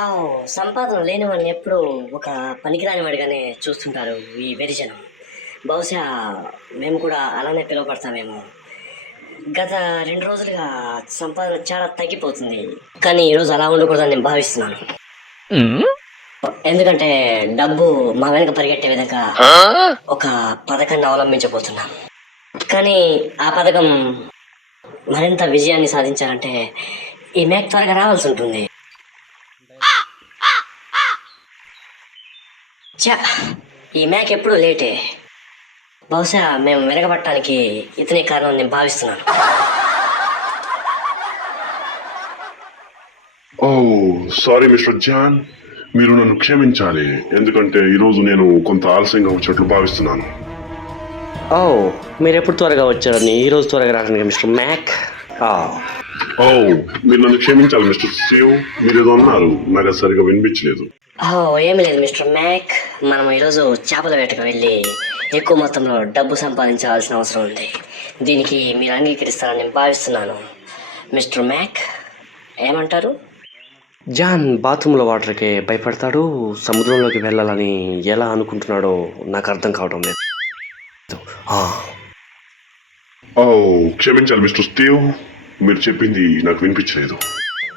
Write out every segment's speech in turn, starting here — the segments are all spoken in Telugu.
ఆ సంపాదన లేని వాడిని ఎప్పుడు ఒక పనికిరాని వాడిగానే చూస్తుంటారు ఈ వెరిజనం బహుశా మేము కూడా అలానే పిలువపడతామేమో గత రెండు రోజులుగా సంపాదన చాలా తగ్గిపోతుంది. కానీ ఈరోజు అలా ఉండకూడదని నేను భావిస్తున్నాను. ఎందుకంటే డబ్బు మా వెనక పరిగెట్టే విధంగా ఒక పథకాన్ని అవలంబించబోతున్నాం. కానీ ఆ పథకం మరింత విజయాన్ని సాధించాలంటే ఈ మేక్ త్వరగా రావాల్సి ఉంటుంది. చా ఈ మ్యాక్ ఎప్పుడు లేటే. బహుశా మేము వెనకబట్టడానికి ఇతనే కారణం నేను భావిస్తున్నాను. Oh sorry mister John. మీరు నన్ను క్షమించాలి. ఎందుకంటే ఈరోజు నేను కొంత ఆలస్యంగా వచ్చినట్లు భావిస్తున్నాను. ఓ మీరు ఎప్పుడు త్వరగా వచ్చారని ఈ రోజు త్వరగా రాకండి మిస్టర్ మ్యాక్? ఆ, ఓ మీరు నన్ను క్షమించాలి మిస్టర్ శివ్ మీరు ఏదో అన్నారు. నాకు అది సరిగా వినిపించలేదు. ఓ ఏమీ లేదు మిస్టర్ మ్యాక్. మనం ఈరోజు చేపల వేటకు వెళ్ళి ఎక్కువ మొత్తంలో డబ్బు సంపాదించాల్సిన అవసరం ఉంది. దీనికి మీరు అంగీకరిస్తారని నేను భావిస్తున్నాను. మిస్టర్ మ్యాక్ ఏమంటారు? జాన్ బాత్రూంలో వాటర్కి భయపడతాడు. సముద్రంలోకి వెళ్ళాలని ఎలా అనుకుంటున్నాడో నాకు అర్థం కావడం లేదు. ఆ, ఓ క్షమించాలి మిస్టర్ స్టీవ్ మీరు చెప్పింది నాకు వినిపించలేదు.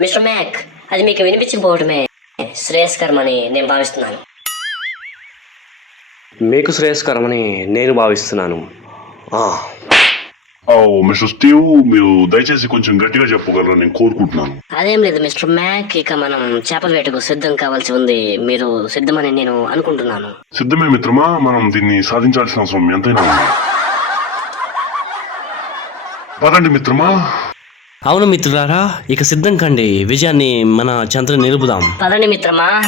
మిస్టర్ మ్యాక్ అది మీకు వినిపించకపోవడమే శ్రేయస్కరమని నేను భావిస్తున్నాను. మీకు శ్రేయస్కరమని నేను భావిస్తున్నాను. ఆ, ఓ మిస్టర్ స్టీవ్ మీరు దయచేసి కొంచెం గట్టిగా చెప్పగలరని నేను కోరుకుంటున్నాను. అదేం లేదు మిస్టర్ మ్యాక్ ఇక మనం చేపల వేటకు సిద్ధం కావాల్సి ఉంది. మీరు సిద్ధమని నేను అనుకుంటున్నాను. సిద్ధమే మిత్రమా? మనం దీన్ని సాధించాల్సిన అవసరం ఎంతైనా ఉంది. పదండి మిత్రమా. అవును మిత్రులారా ఇక సిద్ధం కండి. విజయాన్ని మన చంద్ర నిలుపుదాం. పదండి మిత్రమా.